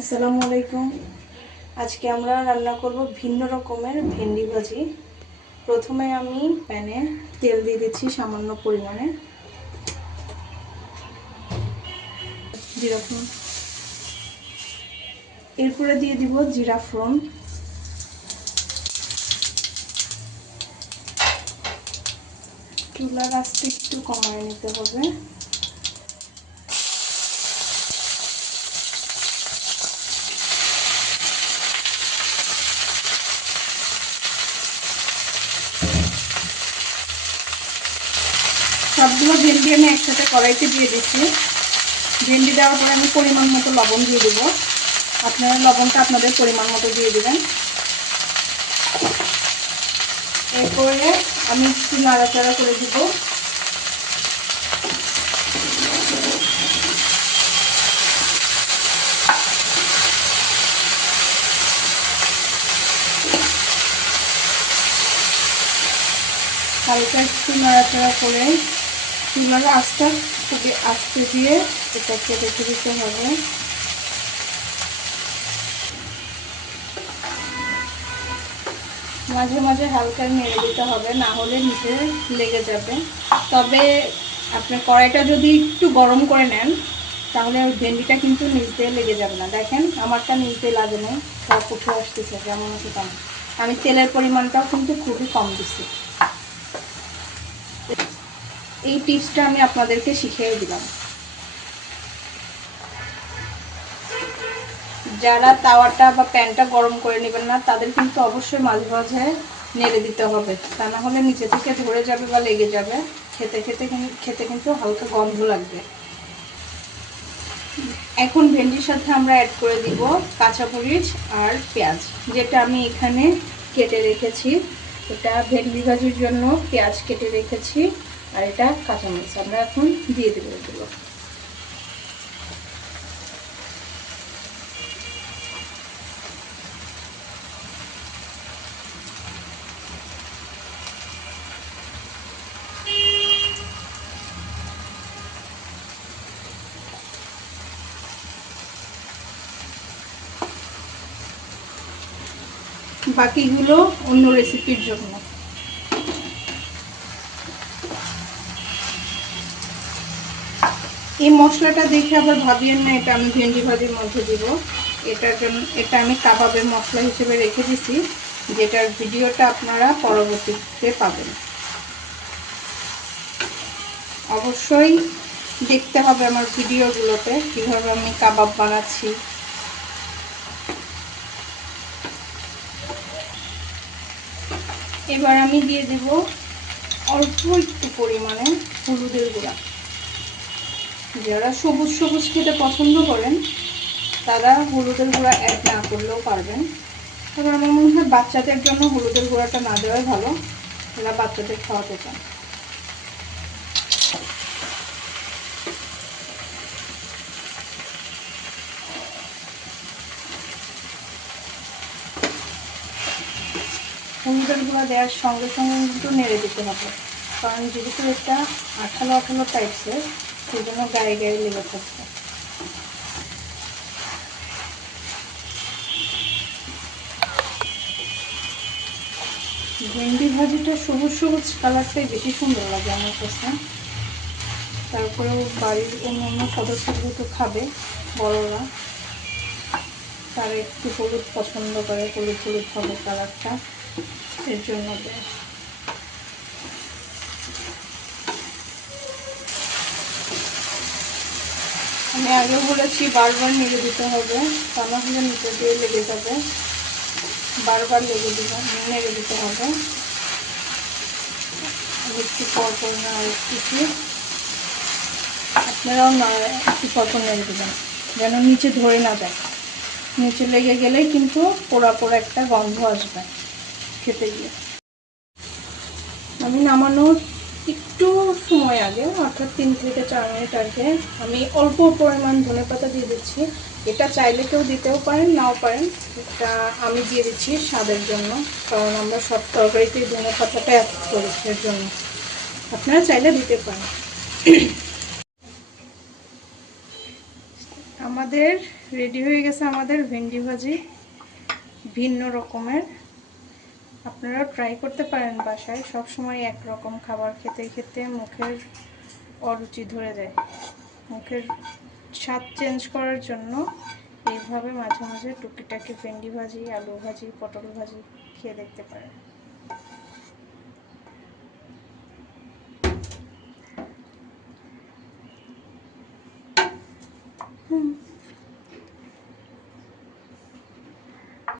আসসালামু আলাইকুম। আজকে আমরা রান্না করব ভিন্ন রকমের ভেন্ডি ভাজি। প্রথমে আমি প্যানে তেল দিয়ে দিচ্ছি সামান্য পরিমাণে, জিরা ফোড়ন। এরপরে দিয়ে দিব জিরা ফোড়ন, চুলার আঁচটা একটু কমায় নিতে হবে। সবগুলো ভেন্ডি আমি একসাথে কড়াইতে দিয়ে দিচ্ছি। ভেন্ডি দেওয়ার পরে আমি পরিমাণ মতো লবণ দিয়ে দেবো। আপনারা লবণটা আপনাদের পরিমাণ মতো দিয়ে দেবেন। এরপরে আমি একটু নাড়াচাড়া করে দিব। হালকা একটু নাড়াচাড়া করে চুলার আঁচটা খুবই আস্তে দিয়ে এটাকে রেখে দিতে হবে। মাঝে মাঝে হালকা নেড়ে দিতে হবে, না হলে নিচে লেগে যাবে। তবে আপনি কড়াইটা যদি একটু গরম করে নেন তাহলে ভেন্ডিটা কিন্তু নিচ দিয়ে লেগে যাবে না। দেখেন আমারটা নিচ দিয়ে লাগে না, সব উঠে আসতেছে যেমন আছে তেমন। আমি তেলের পরিমাণটাও কিন্তু খুবই কম দিচ্ছি। এই টিপসটা আমি আপনাদেরকে শিখিয়ে দিলাম। যারা তাওয়াটা বা প্যানটা গরম করে নেবেন না তাদের কিন্তু অবশ্যই মাঝে মাঝে নেড়ে দিতে হবে, তা না হলে নিচে থেকে ধরে যাবে বা লেগে যাবে। খেতে খেতে খেতে কিন্তু হালকা গন্ধ লাগবে। এখন ভেন্ডির সাথে আমরা অ্যাড করে দিব কাঁচামরিচ আর পেঁয়াজ, যেটা আমি এখানে কেটে রেখেছি। এটা ভেন্ডি ভাজির জন্য পেঁয়াজ কেটে রেখেছি, আর এটা কাঁচামরিচ আমরা এখন দিয়ে দেবো এগুলো। বাকিগুলো অন্য রেসিপির জন্য। এই মশলাটা দেখে আবার ভাবিয়েন না এটা আমি ভেন্ডি ভাজির মধ্যে দিব। এটার জন্য এটা আমি কাবাবের মশলা হিসেবে রেখে দিছি, যেটার ভিডিওটা আপনারা পরবর্তীতে পাবেন। অবশ্যই দেখতে হবে আমার ভিডিওগুলোতে কিভাবে আমি কাবাব বানাচ্ছি। এবার আমি দিয়ে দেব অল্প একটু পরিমাণে হলুদের গুঁড়া। যারা সবুজ সবুজ খেতে পছন্দ করেন তারা হলুদের গুঁড়া অ্যাড না করলেও পারবেন। তবে আমার মনে হয় বাচ্চাদের জন্য হলুদের গুঁড়াটা না দেওয়াই ভালো, এরা বাচ্চাদের খাওয়াতে চান। হলুদের গুঁড়া দেওয়ার সঙ্গে সঙ্গে কিন্তু নেড়ে দিতে হবে, কারণ যেহেতু এটা আঠালো আঠালো টাইপসের সেই জন্য গায়ে গায়ে লেগে থাকবে। ভেন্ডি ভাজিটা সবুজ সবুজ কালারটাই বেশি সুন্দর লাগে আমার কাছে। তারপরেও বাড়ির অন্যান্য সদস্যগুলো তো খাবে, বড়রা, তারা একটু হলুদ পছন্দ করে, হলুদ হলুদ হবে কালারটা, এর জন্য দেয়। আমি আগেও বলেছি বারবার নেড়ে দিতে হবে, তা না হলে নিচে দিয়ে লেগে যাবে। বারবার নেড়ে দিতে হবে। একটু পরপর না একটু আপনারাও একটু পরপর নেড়ে দেবেন যেন নিচে ধরে না যায়। নিচে লেগে গেলেই কিন্তু পোড়া পোড়া একটা গন্ধ আসবে খেতে গিয়ে। আমি নামানোর একটু সময় আগে, অর্থাৎ 3 থেকে 4 মিনিট আগে, আমি অল্প পরিমাণ ধনেপাতা দিয়ে দিচ্ছি। এটা চাইলে কেউ দিতেও পারেন, নাও পারেন। এটা আমি দিয়ে দিচ্ছি স্বাদের জন্য, কারণ আমরা সব তরকারিতে ধনেপাতাটা অ্যাড করেছি, এর জন্য আপনারা চাইলে দিতে পারেন। আমার আমাদের রেডি হয়ে গেছে আমাদের ভেন্ডি ভাজি, ভিন্ন রকমের। আপনারাও ট্রাই করতে পারেন বাসায়। সব সময় একরকম খাবার খেতে খেতে মুখের অরুচি ধরে যায়। মুখের স্বাদ চেঞ্জ করার জন্য এইভাবে মাঝে মাঝে টুকিটাকি ভেন্ডি ভাজি, আলু ভাজি, পটল ভাজি খেয়ে দেখতে পারেন।